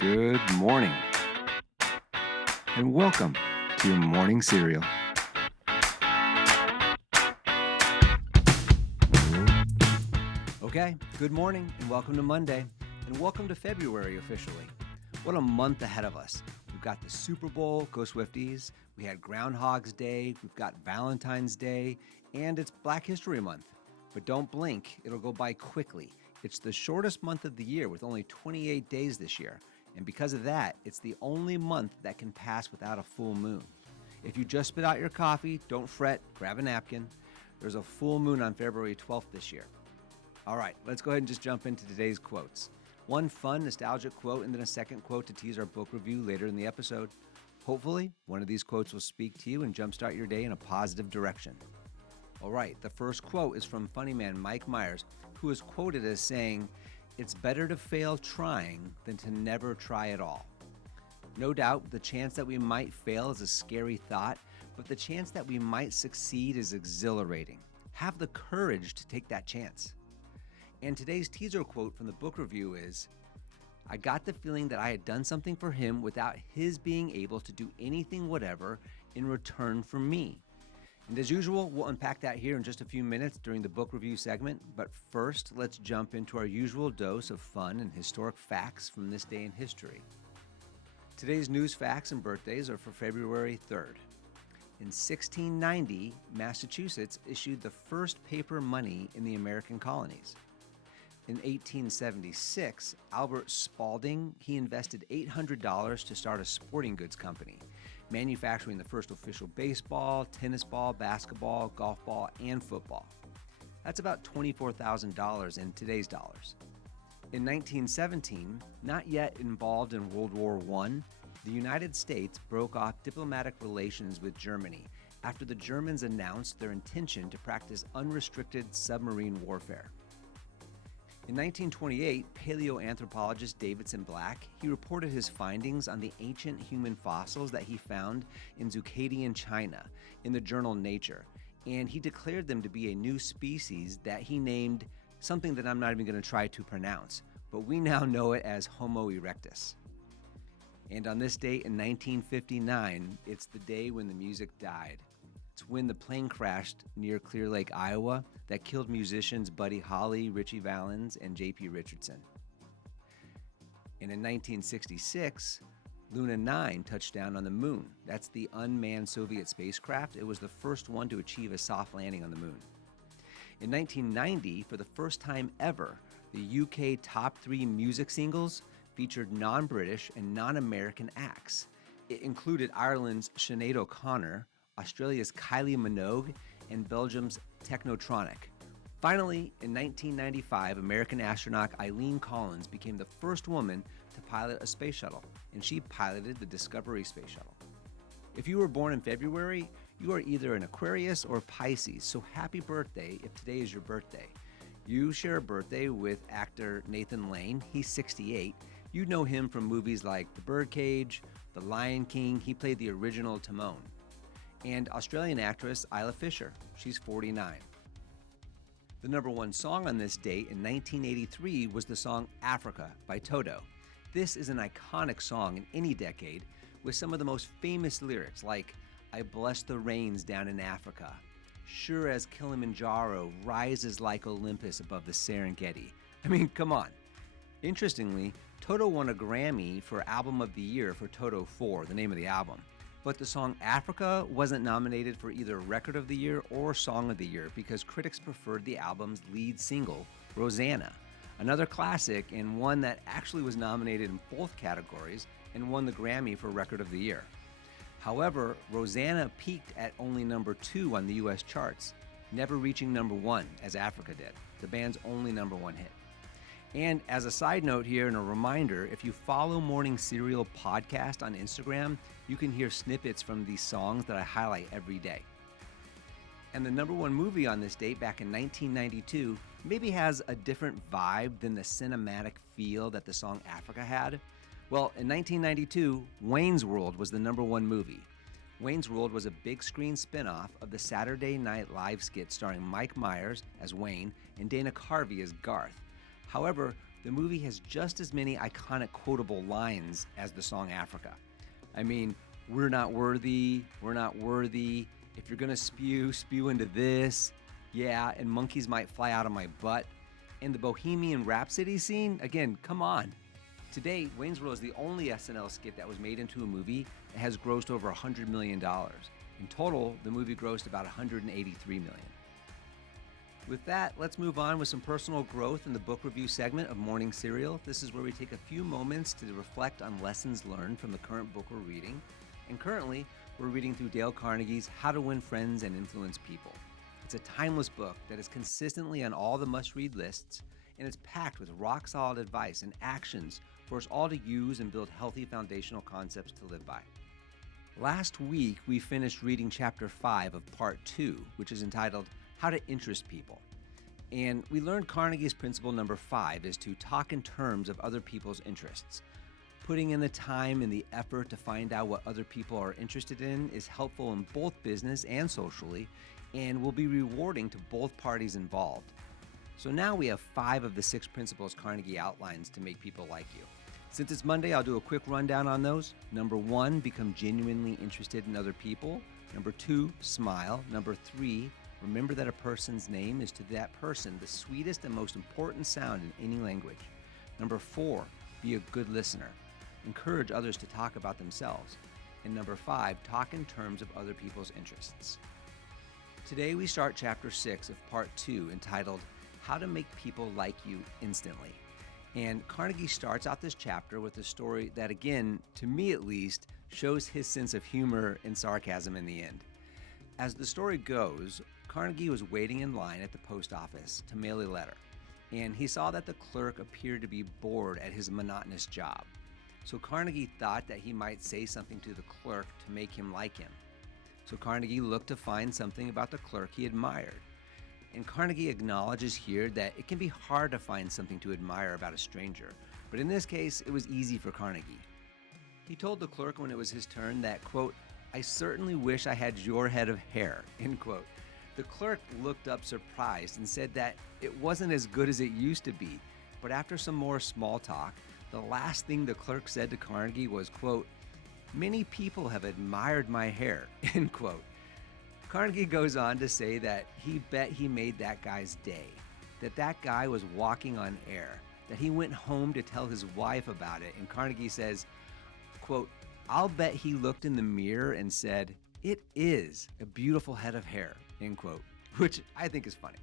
Good morning, and welcome to your morning cereal. Okay, good morning, and welcome to Monday, and welcome to February officially. What a month ahead of us. We've got the Super Bowl, go Swifties, we had Groundhog's Day, we've got Valentine's Day, and it's Black History Month. But don't blink, it'll go by quickly. It's the shortest month of the year with only 28 days this year. And because of that, it's the only month that can pass without a full moon. If you just spit out your coffee, don't fret, grab a napkin. There's a full moon on February 12th this year. All right, let's go ahead and just jump into today's quotes. One fun, nostalgic quote and then a second quote to tease our book review later in the episode. Hopefully, one of these quotes will speak to you and jumpstart your day in a positive direction. All right, the first quote is from funny man Mike Myers, who is quoted as saying, "It's better to fail trying than to never try at all." No doubt, the chance that we might fail is a scary thought, but the chance that we might succeed is exhilarating. Have the courage to take that chance. And today's teaser quote from the book review is, "I got the feeling that I had done something for him without his being able to do anything whatever in return for me." And as usual, we'll unpack that here in just a few minutes during the book review segment. But first, let's jump into our usual dose of fun and historic facts from this day in history. Today's news facts and birthdays are for February 3rd. In 1690, Massachusetts issued the first paper money in the American colonies. In 1876, Albert Spalding, he invested $800 to start a sporting goods company, manufacturing the first official baseball, tennis ball, basketball, golf ball, and football. That's about $24,000 in today's dollars. In 1917, not yet involved in World War I, the United States broke off diplomatic relations with Germany after the Germans announced their intention to practice unrestricted submarine warfare. In 1928, paleoanthropologist Davidson Black, he reported his findings on the ancient human fossils that he found in Zucadian China in the journal Nature, and he declared them to be a new species that he named something that I'm not even going to try to pronounce, but we now know it as Homo erectus. And on this date in 1959, it's the day when the music died. It's when the plane crashed near Clear Lake, Iowa, that killed musicians Buddy Holly, Richie Valens, and J.P. Richardson. And in 1966, Luna 9 touched down on the moon. That's the unmanned Soviet spacecraft. It was the first one to achieve a soft landing on the moon. In 1990, for the first time ever, the UK top 3 music singles featured non-British and non-American acts. It included Ireland's Sinead O'Connor, Australia's Kylie Minogue, and Belgium's Technotronic. Finally, in 1995, American astronaut Eileen Collins became the first woman to pilot a space shuttle, and she piloted the Discovery space shuttle. If you were born in February, you are either an Aquarius or Pisces, so happy birthday if today is your birthday. You share a birthday with actor Nathan Lane. He's 68. You know him from movies like The Birdcage, The Lion King. He played the original Timon. And Australian actress Isla Fisher. She's 49. The number one song on this date in 1983 was the song Africa by Toto. This is an iconic song in any decade with some of the most famous lyrics like, "I bless the rains down in Africa. Sure as Kilimanjaro rises like Olympus above the Serengeti." I mean, come on. Interestingly, Toto won a Grammy for Album of the Year for Toto 4, the name of the album. But the song Africa wasn't nominated for either Record of the Year or Song of the Year because critics preferred the album's lead single, Rosanna, another classic and one that actually was nominated in both categories and won the Grammy for Record of the Year. However, Rosanna peaked at only number 2 on the US charts, never reaching number 1 as Africa did, the band's only number 1 hit. And as a side note here and a reminder, if you follow Morning Cereal Podcast on Instagram, you can hear snippets from these songs that I highlight every day. And the number 1 movie on this date back in 1992 maybe has a different vibe than the cinematic feel that the song Africa had. Well, in 1992, Wayne's World was the number 1 movie. Wayne's World was a big screen spinoff of the Saturday Night Live skit starring Mike Myers as Wayne and Dana Carvey as Garth. However, the movie has just as many iconic quotable lines as the song Africa. I mean, we're not worthy, if you're gonna spew, spew into this, yeah, and monkeys might fly out of my butt. And the Bohemian Rhapsody scene, again, come on. To date, Wayne's World is the only SNL skit that was made into a movie that has grossed over $100 million. In total, the movie grossed about $183 million. With that, let's move on with some personal growth in the book review segment of Morning Cereal. This is where we take a few moments to reflect on lessons learned from the current book we're reading. And currently, we're reading through Dale Carnegie's How to Win Friends and Influence People. It's a timeless book that is consistently on all the must-read lists, and it's packed with rock-solid advice and actions for us all to use and build healthy foundational concepts to live by. Last week, we finished reading Chapter 5 of Part 2, which is entitled How to Interest People. And we learned Carnegie's principle number 5 is to talk in terms of other people's interests. Putting in the time and the effort to find out what other people are interested in is helpful in both business and socially, and will be rewarding to both parties involved. So now we have 5 of the 6 principles Carnegie outlines to make people like you. Since it's Monday, I'll do a quick rundown on those. Number 1, become genuinely interested in other people. Number 2, smile. Number 3, remember that a person's name is to that person the sweetest and most important sound in any language. Number 4, be a good listener. Encourage others to talk about themselves. And number 5, talk in terms of other people's interests. Today we start Chapter 6 of Part 2 entitled How to Make People Like You Instantly. And Carnegie starts out this chapter with a story that, again, to me at least, shows his sense of humor and sarcasm in the end. As the story goes, Carnegie was waiting in line at the post office to mail a letter, and he saw that the clerk appeared to be bored at his monotonous job. So Carnegie thought that he might say something to the clerk to make him like him. So Carnegie looked to find something about the clerk he admired. And Carnegie acknowledges here that it can be hard to find something to admire about a stranger, but in this case, it was easy for Carnegie. He told the clerk when it was his turn that, quote, "I certainly wish I had your head of hair," end quote. The clerk looked up surprised and said that it wasn't as good as it used to be, but after some more small talk, the last thing the clerk said to Carnegie was, quote, "Many people have admired my hair," end quote. Carnegie goes on to say that he bet he made that guy's day, that guy was walking on air, that he went home to tell his wife about it, and Carnegie says, quote, "I'll bet he looked in the mirror and said, 'It is a beautiful head of hair,' end quote," which I think is funny.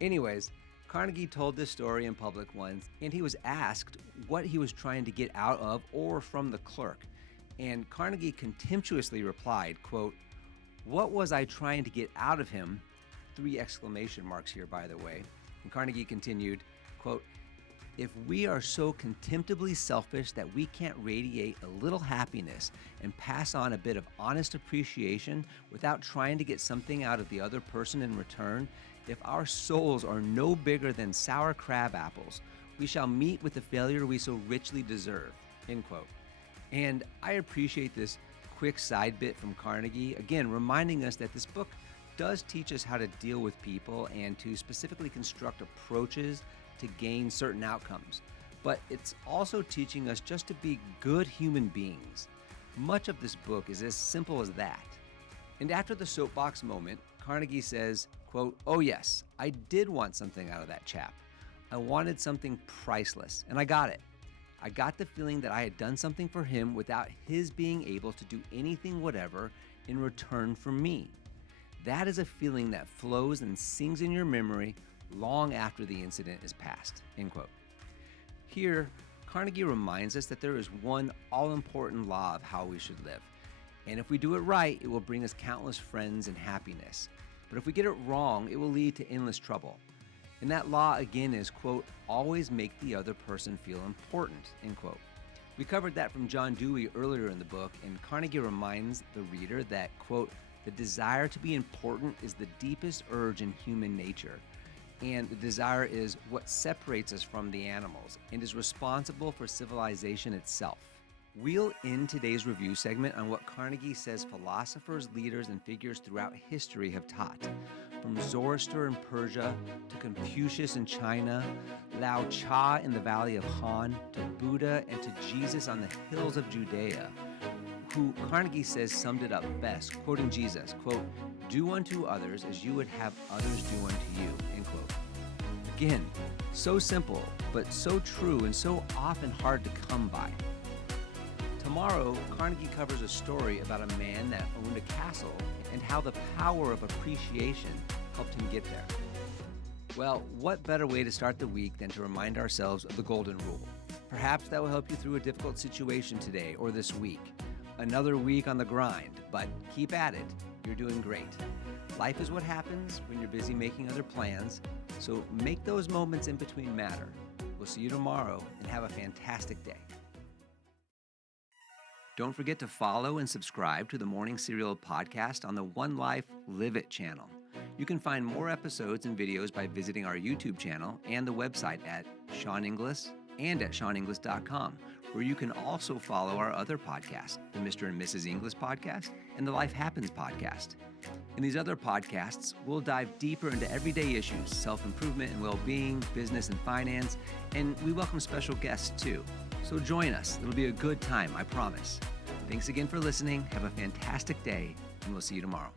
Anyways, Carnegie told this story in public once, and he was asked what he was trying to get out of or from the clerk, and Carnegie contemptuously replied, quote, "What was I trying to get out of him?" 3 exclamation marks here, by the way. And Carnegie continued, quote, "If we are so contemptibly selfish that we can't radiate a little happiness and pass on a bit of honest appreciation without trying to get something out of the other person in return, if our souls are no bigger than sour crab apples, we shall meet with the failure we so richly deserve," end quote. And I appreciate this quick side bit from Carnegie, again, reminding us that this book does teach us how to deal with people and to specifically construct approaches to gain certain outcomes. But it's also teaching us just to be good human beings. Much of this book is as simple as that. And after the soapbox moment, Carnegie says, quote, "Oh yes, I did want something out of that chap. I wanted something priceless, and I got it. I got the feeling that I had done something for him without his being able to do anything whatever in return for me. That is a feeling that flows and sings in your memory long after the incident is past," end quote. Here, Carnegie reminds us that there is one all-important law of how we should live. And if we do it right, it will bring us countless friends and happiness. But if we get it wrong, it will lead to endless trouble. And that law, again, is, quote, "always make the other person feel important," end quote. We covered that from John Dewey earlier in the book, and Carnegie reminds the reader that, quote, "the desire to be important is the deepest urge in human nature. And the desire is what separates us from the animals and is responsible for civilization itself." We'll end today's review segment on what Carnegie says philosophers, leaders, and figures throughout history have taught. from Zoroaster in Persia to Confucius in China, Lao Cha in the valley of Han, to Buddha and to Jesus on the hills of Judea, who Carnegie says summed it up best, quoting Jesus, quote, "Do unto others as you would have others do unto you," end quote. Again, so simple, but so true and so often hard to come by. Tomorrow, Carnegie covers a story about a man that owned a castle and how the power of appreciation helped him get there. Well, what better way to start the week than to remind ourselves of the golden rule? Perhaps that will help you through a difficult situation today or this week. Another week on the grind, but keep at it. You're doing great. Life is what happens when you're busy making other plans, so make those moments in between matter. We'll see you tomorrow and have a fantastic day. Don't forget to follow and subscribe to the Morning Serial podcast on the One Life Live It channel. You can find more episodes and videos by visiting our YouTube channel and the website at Sean Inglis and at SeanInglis.com, where you can also follow our other podcasts, the Mr. and Mrs. Inglis podcast and the Life Happens podcast. In these other podcasts, we'll dive deeper into everyday issues, self-improvement and well-being, business and finance, and we welcome special guests too. So join us. It'll be a good time, I promise. Thanks again for listening. Have a fantastic day, and we'll see you tomorrow.